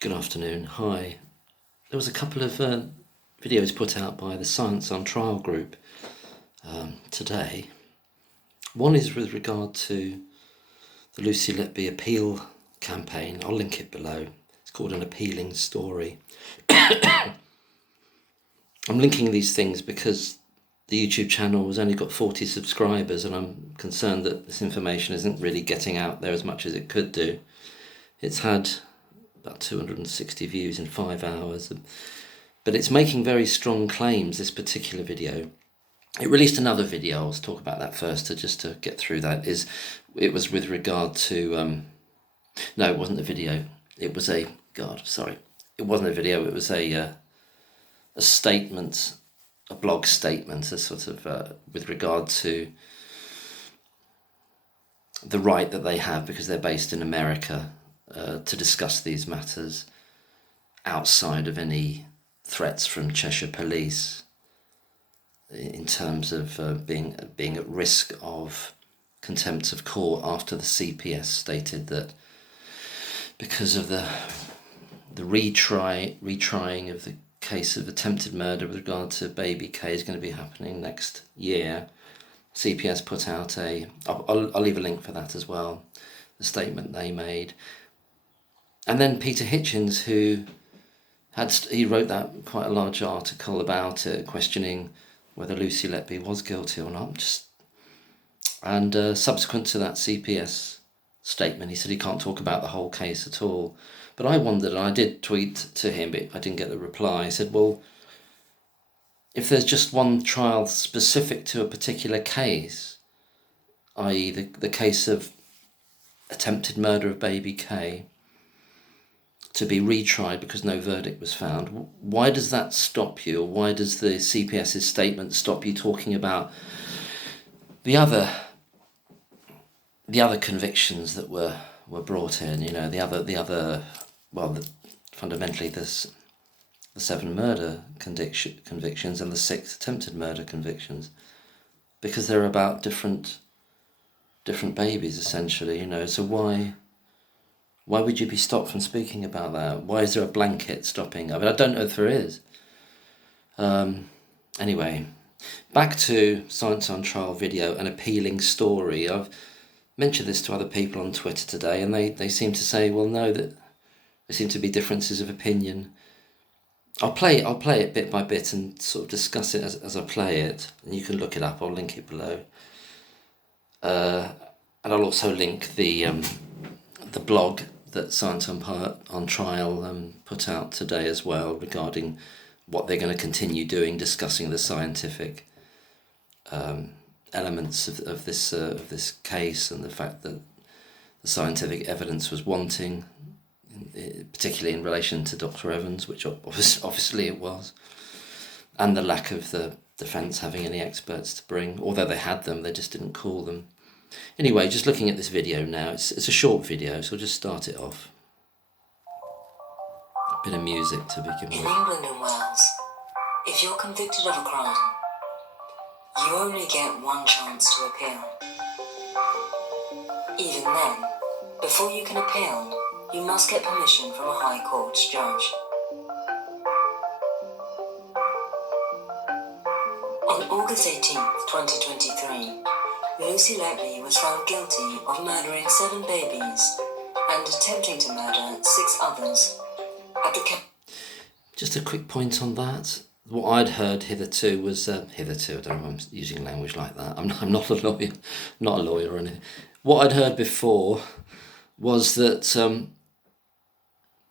Good afternoon. Hi. There was a couple of videos put out by the Science on Trial group today. One is with regard to the Lucy Letby appeal campaign. I'll link it below. It's called An Appealing Story. I'm linking these things because the YouTube channel has only got 40 subscribers and I'm concerned that this information isn't really getting out there as much as it could do. It's had about 260 views in 5 hours, but it's making very strong claims, this particular video. It released another video, I'll talk about that first to get through that. It was with regard to, no, it wasn't a video, it was it wasn't a video, it was a statement, a blog statement, a sort of, with regard to the right that they have, because they're based in America, to discuss these matters outside of any threats from Cheshire Police in terms of being at risk of contempt of court after the CPS stated that because of the retrying of the case of attempted murder with regard to baby K is going to be happening next year. CPS put out I'll leave a link for that as well, the statement they made. And then Peter Hitchens, he wrote that quite a large article about it, questioning whether Lucy Letby was guilty or not. And subsequent to that CPS statement, he said he can't talk about the whole case at all. But I wondered, and I did tweet to him, but I didn't get the reply. I said, well, if there's just one trial specific to a particular case, i.e. the case of attempted murder of baby K, to be retried because no verdict was found, why does that stop you, or why does the CPS's statement stop you talking about the other convictions that were brought in? You know, fundamentally the 7 murder convictions and the 6 attempted murder convictions, because they're about different babies essentially. You know, so why would you be stopped from speaking about that? Why is there a blanket stopping? I mean, I don't know if there is. Anyway, back to Science on Trial video, An Appealing Story. I've mentioned this to other people on Twitter today, and they seem to say, well, no, that there seem to be differences of opinion. I'll play it bit by bit and sort of discuss it as I play it, and you can look it up. I'll link it below. And I'll also link the blog that Science on Trial put out today as well, regarding what they're going to continue doing, discussing the scientific elements of this case, and the fact that the scientific evidence was wanting, particularly in relation to Dr. Evans, which obviously it was, and the lack of the defence having any experts to bring, although they had them, they just didn't call them. Anyway, just looking at this video now, it's a short video, so I'll just start it off. A bit of music to begin with. In England and Wales, if you're convicted of a crime, you only get one chance to appeal. Even then, before you can appeal, you must get permission from a High Court judge. On August 18th, 2023, Lucy Letby was found guilty of murdering 7 babies and attempting to murder 6 others at the Just a quick point on that. What I'd heard hitherto was, I don't know if I'm using language like that, I'm not a lawyer or anything. What I'd heard before was that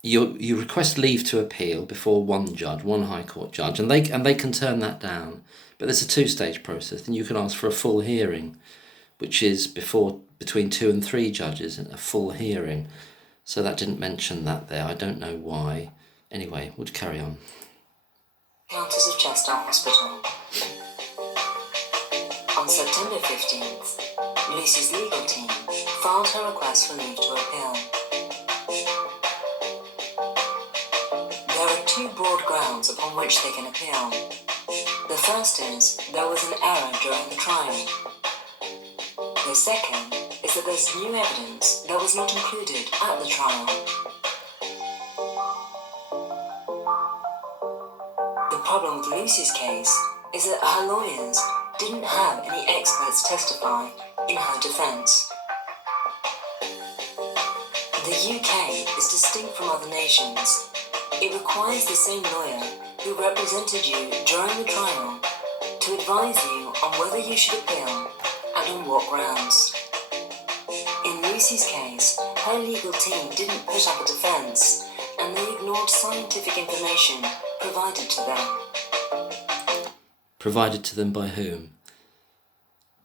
you request leave to appeal before one High Court judge, and they can turn that down. But there's a 2-stage process, and you can ask for a full hearing, which is between 2 and 3 judges, a full hearing. So that didn't mention that there. I don't know why. Anyway, we'll carry on. Countess of Chester Hospital. On September 15th, Lucy's legal team filed her request for leave to appeal. There are 2 broad grounds upon which they can appeal. The first is there was an error during the trial. The second is that there's new evidence that was not included at the trial. problem with Lucy's case is that her lawyers didn't have any experts testify in her defence. The UK is distinct from other nations. It requires the same lawyer who represented you during the trial to advise you on whether you should appeal and on what grounds. In Lucy's case, her legal team didn't put up a defence and they ignored scientific information provided to them. Provided to them by whom?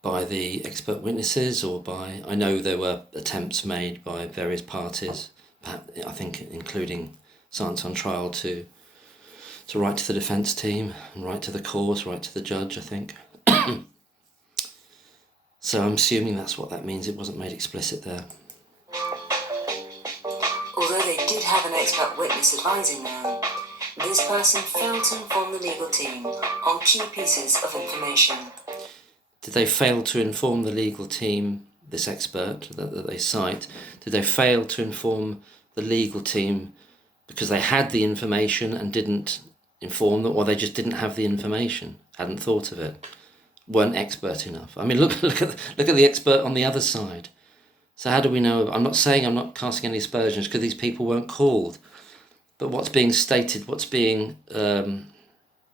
By the expert witnesses, or by... I know there were attempts made by various parties, I think including Science on Trial, to write to the defence team and write to the court, write to the judge, I think. So I'm assuming that's what that means. It wasn't made explicit there. Although they did have an expert witness advising them, this person failed to inform the legal team on key pieces of information. Did they fail to inform the legal team, this expert that they cite, did they fail to inform the legal team because they had the information and didn't inform them, or they just didn't have the information, hadn't thought of it, weren't expert enough? I mean, look at the expert on the other side. So how do we know? I'm not saying, I'm not casting any aspersions because these people weren't called, but what's being stated, what's being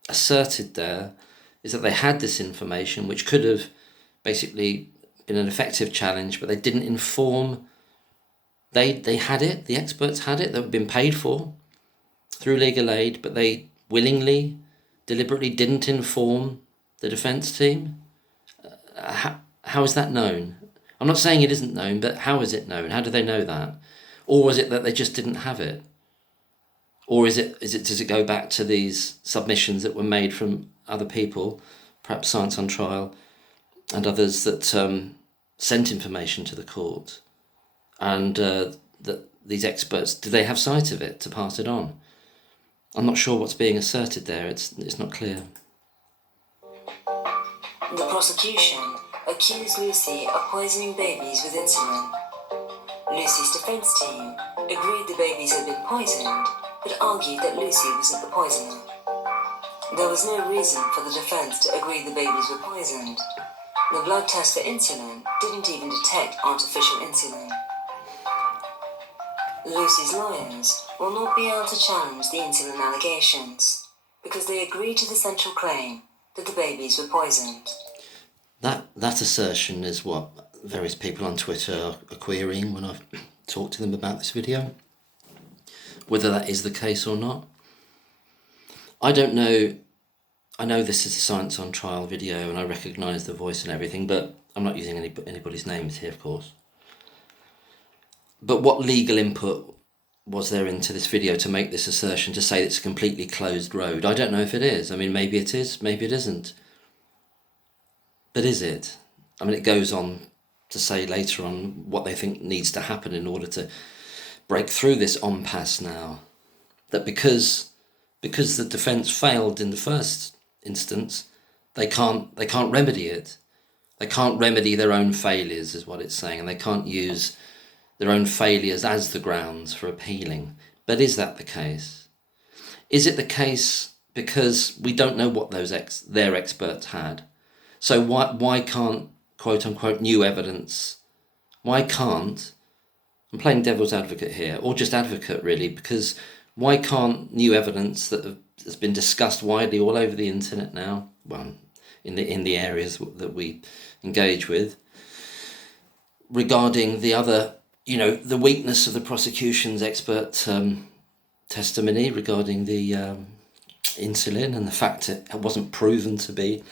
asserted there is that they had this information which could have basically been an effective challenge, but they didn't inform. They had it, the experts had it, they've been paid for through legal aid, but they willingly, deliberately didn't inform the defence team. How is that known? I'm not saying it isn't known, but how is it known? How do they know that? Or was it that they just didn't have it? Or does it go back to these submissions that were made from other people, perhaps Science on Trial and others, that sent information to the court, and that these experts, do they have sight of it to pass it on? I'm not sure what's being asserted there. It's not clear. The prosecution accused Lucy of poisoning babies with insulin. Lucy's defence team agreed the babies had been poisoned, but argued that Lucy wasn't the poisoner. There was no reason for the defence to agree the babies were poisoned. The blood test for insulin didn't even detect artificial insulin. Lucy's lawyers will not be able to challenge the insulin allegations because they agreed to the central claim that the babies were poisoned. That assertion is what various people on Twitter are querying when I've talked to them about this video. Whether that is the case or not, I don't know. I know this is a Science on Trial video and I recognise the voice and everything, but I'm not using anybody's names here, of course. But what legal input was there into this video to make this assertion, to say it's a completely closed road? I don't know if it is. I mean, maybe it is, maybe it isn't. But is it? I mean, it goes on to say later on what they think needs to happen in order to break through this impasse now. That because the defence failed in the first instance, they can't remedy it. They can't remedy their own failures, is what it's saying, and they can't use their own failures as the grounds for appealing. But is that the case? Is it the case because we don't know what their experts had? So why can't, quote unquote, new evidence, why can't, I'm playing devil's advocate here, or just advocate really, because why can't new evidence that has been discussed widely all over the internet now, well, in the areas that we engage with, regarding the other, the weakness of the prosecution's expert testimony regarding the insulin and the fact it wasn't proven to be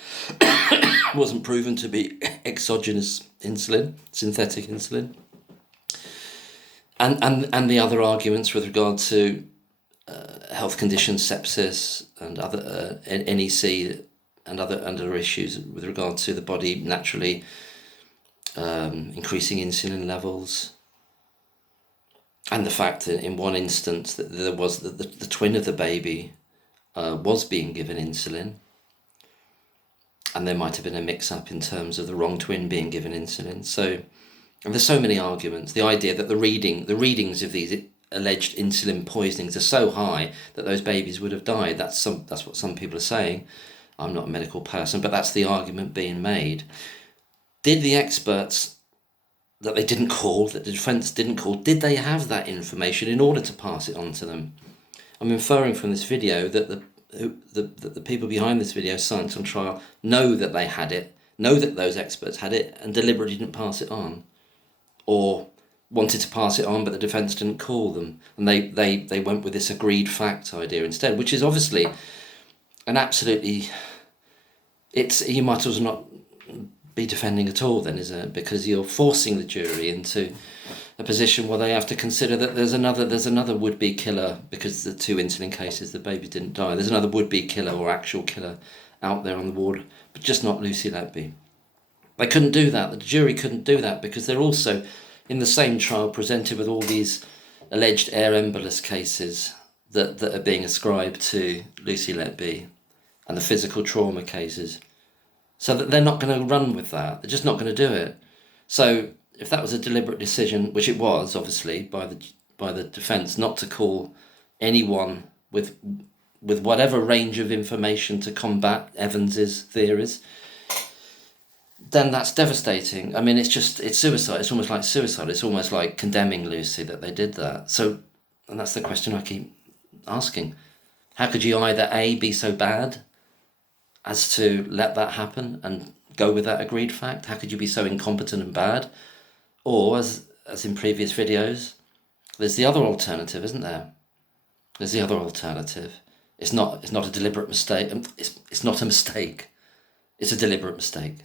exogenous insulin, synthetic insulin, and the other arguments with regard to health conditions, sepsis, and other NEC, and other issues with regard to the body naturally increasing insulin levels, and the fact that in one instance that there was the twin of the baby was being given insulin, and there might have been a mix-up in terms of the wrong twin being given insulin. So, and there's so many arguments. The idea that the readings of these alleged insulin poisonings are so high that those babies would have died. That's what some people are saying. I'm not a medical person, but that's the argument being made. Did the experts that they didn't call, that the defence didn't call, did they have that information in order to pass it on to them? I'm inferring from this video that the people behind this video, Science on Trial, know that they had it, know that those experts had it, and deliberately didn't pass it on, or wanted to pass it on, but the defence didn't call them, and they went with this agreed fact idea instead, which is obviously an absolutely, you might as well not be defending at all then, isn't it? Because you're forcing the jury into a position where they have to consider that there's another would-be killer, because the 2 insulin cases, the baby didn't die. There's another would-be killer or actual killer out there on the ward, but just not Lucy Letby. They couldn't do that. The jury couldn't do that because they're also in the same trial presented with all these alleged air embolus cases that are being ascribed to Lucy Letby, and the physical trauma cases. So that they're not going to run with that. They're just not going to do it. So if that was a deliberate decision, which it was obviously by the defence, not to call anyone with whatever range of information to combat Evans's theories, then that's devastating. I mean, it's suicide. It's almost like suicide. It's almost like condemning Lucy that they did that. So, and that's the question I keep asking. How could you either A, be so bad as to let that happen and go with that agreed fact? How could you be so incompetent and bad? Or, as in previous videos, there's the other alternative, isn't there? There's the other alternative. It's not a deliberate mistake. It's not a mistake. It's a deliberate mistake,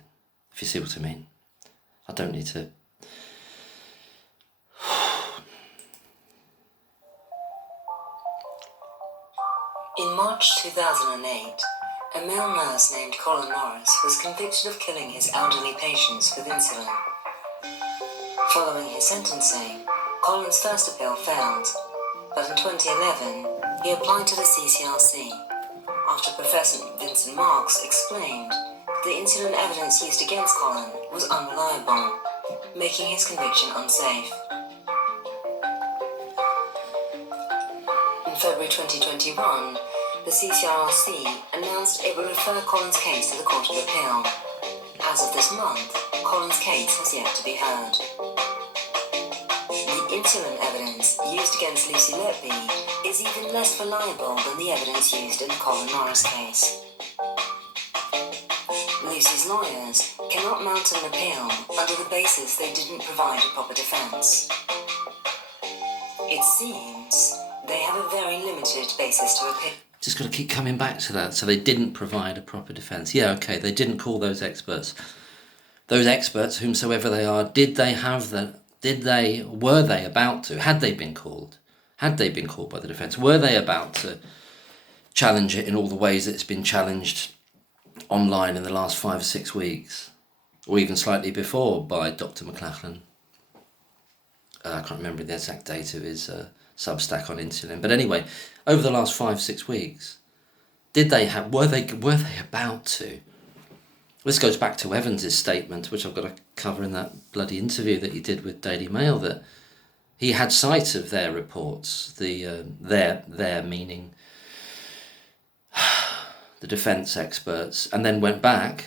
if you see what I mean. I don't need to... In March 2008, a male nurse named Colin Morris was convicted of killing his elderly patients with insulin. Following his sentencing, Colin's first appeal failed, but in 2011, he applied to the CCRC after Professor Vincent Marks explained the insulin evidence used against Colin was unreliable, making his conviction unsafe. In February 2021, the CCRC announced it would refer Colin's case to the Court of Appeal. As of this month, Colin's case has yet to be heard. The insulin evidence used against Lucy Letby is even less reliable than the evidence used in the Colin Morris case. Lucy's lawyers cannot mount an appeal under the basis they didn't provide a proper defence. It seems they have a very limited basis to appeal. Just got to keep coming back to that. So they didn't provide a proper defence. Yeah, okay, they didn't call those experts. Those experts, whomsoever they are, were they about to, had they been called by the defence, were they about to challenge it in all the ways that it's been challenged online in the last 5 or 6 weeks, or even slightly before by Dr. McLachlan? I can't remember the exact date of his Substack on insulin, but anyway, over the last 5-6 weeks, were they about to? This goes back to Evans's statement, which I've got to cover in that bloody interview that he did with Daily Mail, that he had sight of their reports, their meaning the defence experts, and then went back,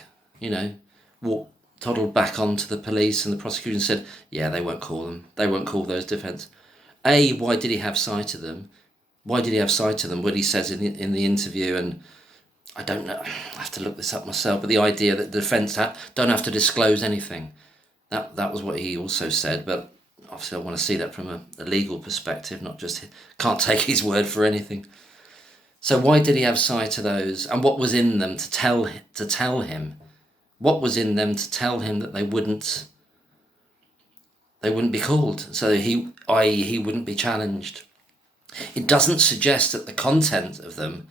toddled back onto the police and the prosecution and said, yeah, they won't call them. They won't call those defence. A, why did he have sight of them? Why did he have sight of them? What he says in the interview, and I don't know, I have to look this up myself, but the idea that the defence don't have to disclose anything. That was what he also said, but obviously I want to see that from a legal perspective, not just, can't take his word for anything. So why did he have sight of those, and what was in them to tell him? What was in them to tell him that they wouldn't be called, so he wouldn't be challenged? It doesn't suggest that the content of them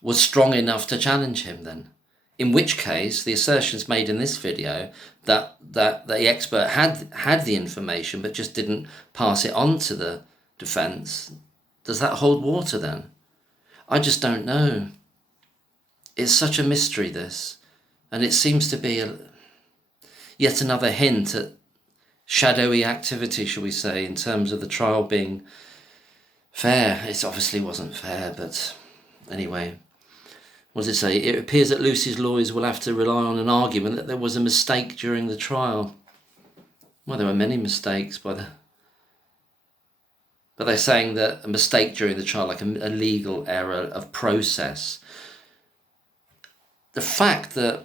was strong enough to challenge him then. In which case, the assertions made in this video that the expert had the information but just didn't pass it on to the defence, does that hold water then? I just don't know. It's such a mystery, this. And it seems to be yet another hint at shadowy activity, shall we say, in terms of the trial being fair. It obviously wasn't fair, but anyway. What does it say? It appears that Lucy's lawyers will have to rely on an argument that there was a mistake during the trial. Well, there were many mistakes but they're saying that a mistake during the trial, like a legal error of process. The fact that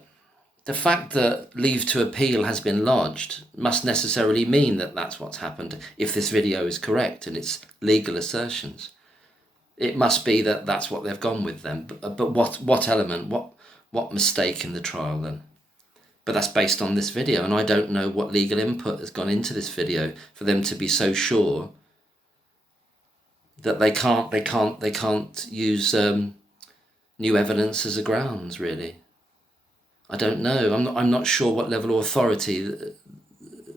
leave to appeal has been lodged must necessarily mean that that's what's happened if this video is correct and it's legal assertions. It must be that that's what they've gone with then. But what element, what mistake in the trial then? But that's based on this video, and I don't know what legal input has gone into this video for them to be so sure that they can't use new evidence as a grounds, really. I don't know. I'm not sure what level of authority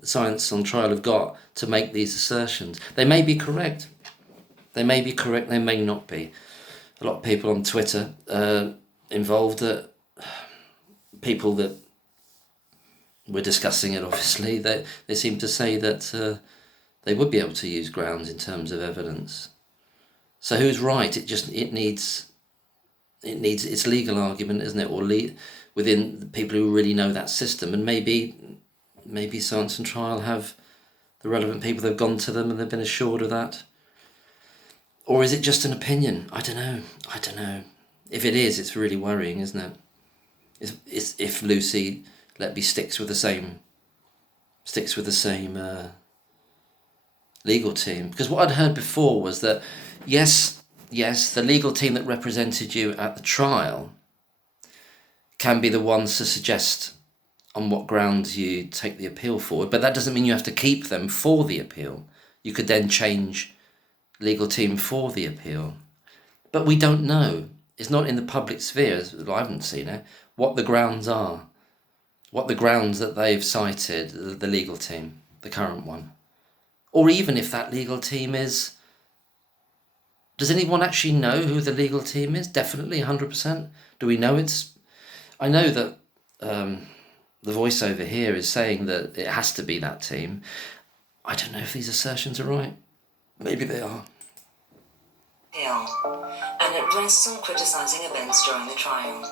Science on Trial have got to make these assertions. They may be correct. They may be correct. They may not be. A lot of people on Twitter involved, people that were discussing it, obviously, they seem to say that they would be able to use grounds in terms of evidence. So who's right? It needs its legal argument, isn't it? Or within the people who really know that system, and maybe Science and Trial have the relevant people that have gone to them and they've been assured of that. Or is it just an opinion? I don't know. If it is, it's really worrying, isn't it? If Lucy Letby sticks with the same legal team. Because what I'd heard before was that yes, the legal team that represented you at the trial can be the ones to suggest on what grounds you take the appeal forward, but that doesn't mean you have to keep them for the appeal. You could then change legal team for the appeal. But we don't know. It's not in the public sphere, I haven't seen it, what the grounds are. What the grounds that they've cited, the legal team, the current one. Or even if that legal team is... Does anyone actually know who the legal team is? Definitely, 100%. Do we know it's... I know that the voiceover here is saying that it has to be that team. I don't know if these assertions are right. Maybe they are. Appeal, and it rests on criticising events during the trial.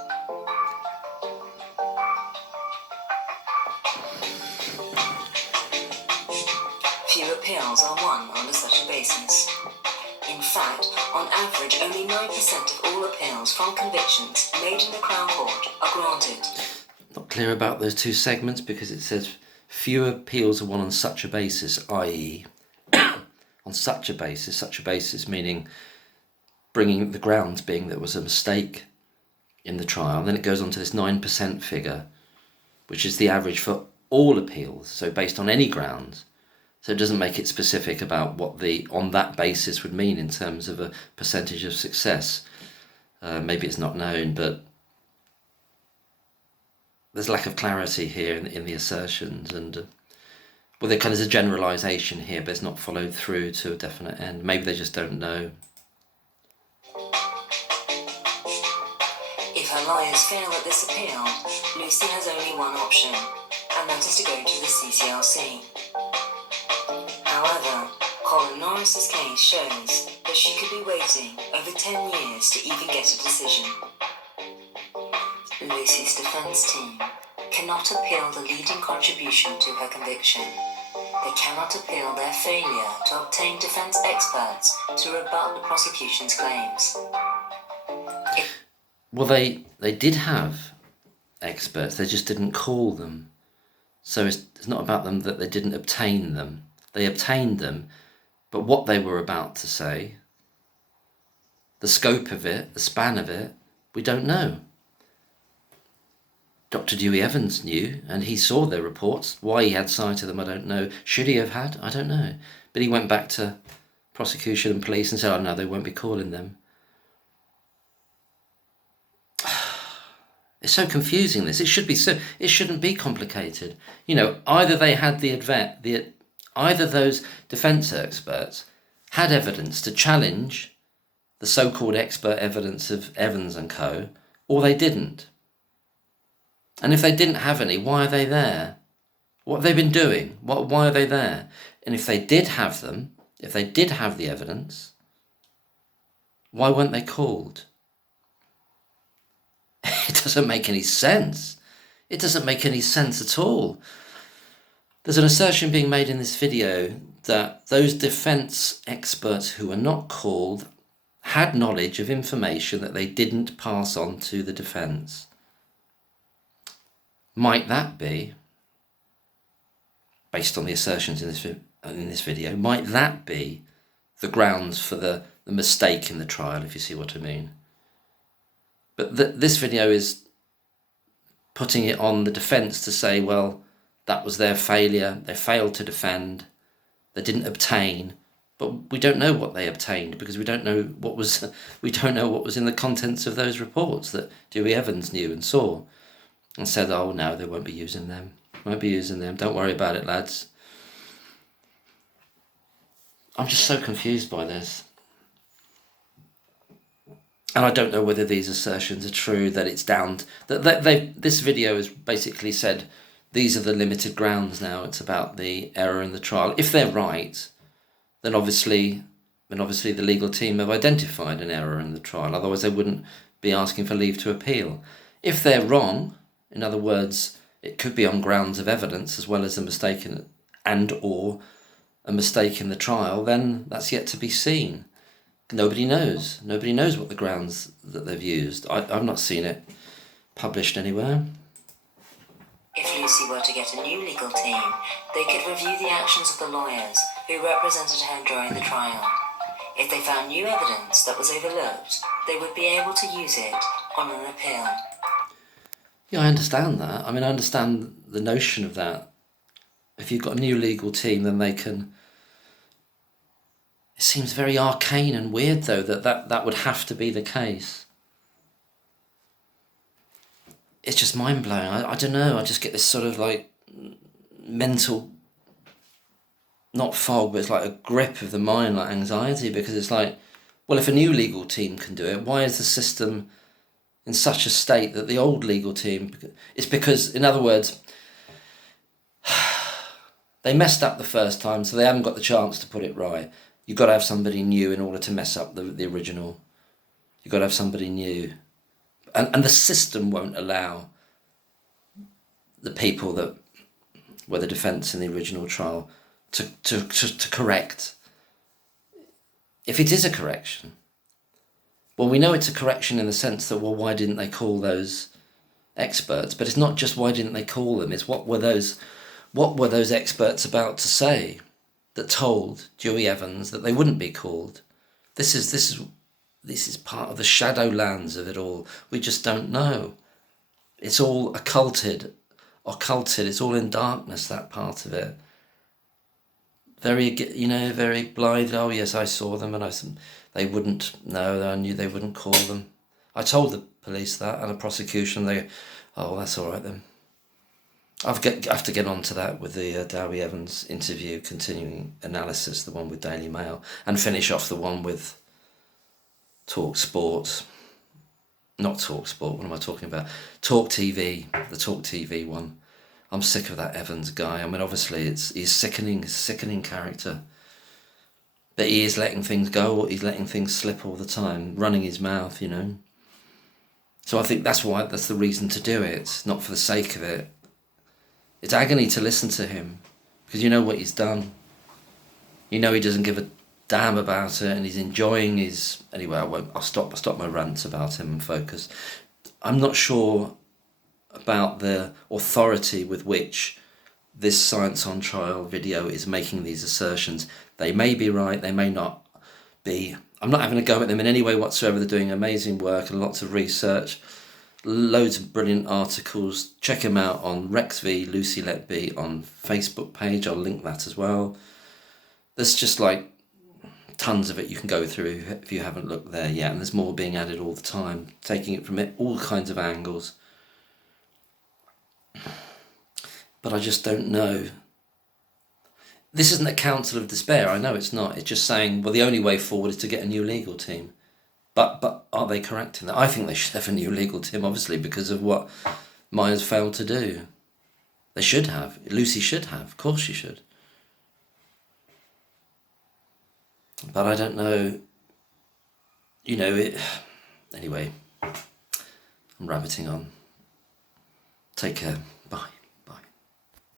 Few appeals are won on such a basis. In fact, on average, only 9% of all appeals from convictions made in the Crown Court are granted. Not clear about those two segments because it says few appeals are won on such a basis, i.e. on such a basis meaning bringing the grounds being there was a mistake in the trial. Then it goes on to this 9% figure, which is the average for all appeals, so based on any grounds. So it doesn't make it specific about what the on that basis would mean in terms of a percentage of success. Maybe it's not known, but there's lack of clarity here in the assertions, and well, there kind of is a generalisation here, but it's not followed through to a definite end. Maybe they just don't know. If her lawyers fail at this appeal, Lucy has only one option, and that is to go to the CCRC. However, Colin Norris's case shows that she could be waiting over 10 years to even get a decision. Lucy's defence team cannot appeal the leading contribution to her conviction. They cannot appeal their failure to obtain defence experts to rebut the prosecution's claims. Well, they did have experts, they just didn't call them. So it's not about them that they didn't obtain them. They obtained them, but what they were about to say, the scope of it, the span of it, we don't know. Dr. Dewey Evans knew, and he saw their reports. Why he had sight of them, I don't know. Should he have had? I don't know. But he went back to prosecution and police and said, oh no, they won't be calling them. It's so confusing, this. It shouldn't be complicated. You know, either they had either those defence experts had evidence to challenge the so-called expert evidence of Evans and co, or they didn't. And if they didn't have any, why are they there? What have they been doing? Why are they there? And if they did have them, if they did have the evidence, Why weren't they called? It doesn't make any sense. It doesn't make any sense at all. There's an assertion being made in this video that those defence experts who were not called had knowledge of information that they didn't pass on to the defence. Might that be, based on the assertions in this video, might that be the grounds for the mistake in the trial, if you see what I mean? But this video is putting it on the defence to say, well, that was their failure. They failed to defend. They didn't obtain. But we don't know what they obtained because we don't know what was in the contents of those reports that Dewey Evans knew and saw, and said, "Oh no, they won't be using them. Won't be using them. Don't worry about it, lads." I'm just so confused by this. And I don't know whether these assertions are true, that it's down... This video has basically said, these are the limited grounds now. It's about the error in the trial. If they're right, then obviously the legal team have identified an error in the trial. Otherwise, they wouldn't be asking for leave to appeal. If they're wrong, in other words, it could be on grounds of evidence as well as a mistake or a mistake in the trial, then that's yet to be seen. Nobody knows. Nobody knows what the grounds that they've used. I've not seen it published anywhere. If Lucy were to get a new legal team, they could review the actions of the lawyers who represented her during the trial. If they found new evidence that was overlooked, they would be able to use it on an appeal. Yeah, I understand that. I mean, I understand the notion of that. If you've got a new legal team, then they can... It seems very arcane and weird, though, that would have to be the case. It's just mind-blowing. I don't know, I just get this sort of like mental, not fog, but it's like a grip of the mind, like anxiety, because it's like, well, if a new legal team can do it, why is the system in such a state that the old legal team... It's because, in other words, they messed up the first time, so they haven't got the chance to put it right. You've got to have somebody new in order to mess up the original. You've got to have somebody new. And the system won't allow the people that were the defence in the original trial to correct. If it is a correction, well, we know it's a correction in the sense that, well, why didn't they call those experts? But it's not just why didn't they call them, it's what were those experts about to say that told Dewey Evans that they wouldn't be called. This is part of the shadowlands of it all. We just don't know. It's all occulted. It's all in darkness, that part of it. Very blithe. Oh yes, I saw them, and they wouldn't. No, I knew they wouldn't call them. I told the police that, and the prosecution. They, oh, that's all right then. I have to get on to that with the Dewey Evans interview, continuing analysis, the one with Daily Mail, and finish off the one with Talk Sport. Not Talk Sport, what am I talking about? Talk TV, the Talk TV one. I'm sick of that Evans guy. I mean, obviously, he's sickening character. But he is letting things go, he's letting things slip all the time, running his mouth, So I think that's the reason to do it, not for the sake of it. It's agony to listen to him, because you know what he's done. You know he doesn't give a damn about it, and he's enjoying his... Anyway, I'll stop my rants about him and focus. I'm not sure about the authority with which this Science on Trial video is making these assertions. They may be right, they may not be. I'm not having a go at them in any way whatsoever. They're doing amazing work and lots of research. Loads of brilliant articles. Check them out on Rex v Lucy Letby on Facebook page. I'll link that as well. There's just like tons of it you can go through if you haven't looked there yet, and there's more being added all the time, taking it from all kinds of angles. But I just don't know. This isn't a counsel of despair, I know it's not. It's just saying, well, the only way forward is to get a new legal team. But are they correct in that? I think they should have a new legal team, obviously, because of what Myers failed to do. They should have. Lucy should have. Of course she should. But I don't know. you know, it. Anyway, I'm rabbiting on. Take care.